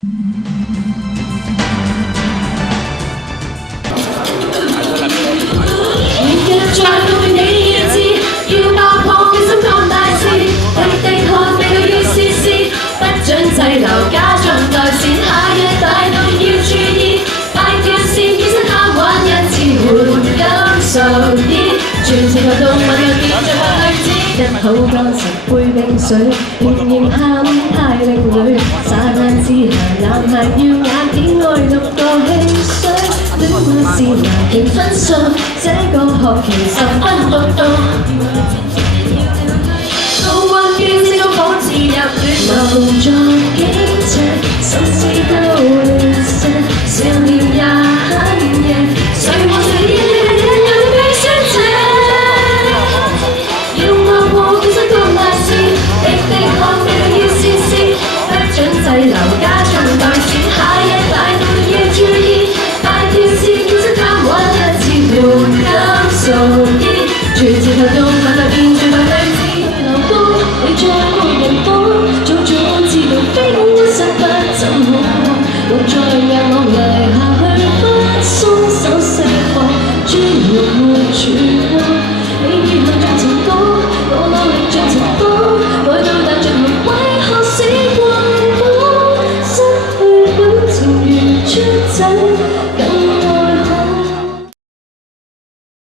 再對你意志，要爆破嘅心幹大事，滴滴汗你去要試試，不准滯留，假裝在線，下一大動要注意，快跳線，醫生貪玩一次換感受啲，全程流動物又變著個女子，一口乾10杯冰水，連營下午太另類，霎眼之下男孩耀眼點愛6個汽水。戀愛是難評分數，這個學期10分讀到。高溫飆升中仿似入戀，留作幾隻，心思都亂射，少年也很夜，誰和誰亦人人被宣稱。要愛過本身咁大事，滴滴汗你要試試，不准滯留，假裝待線，下一大動要注意。感受啲，全程流動，慢慢變最大女子，流高你再。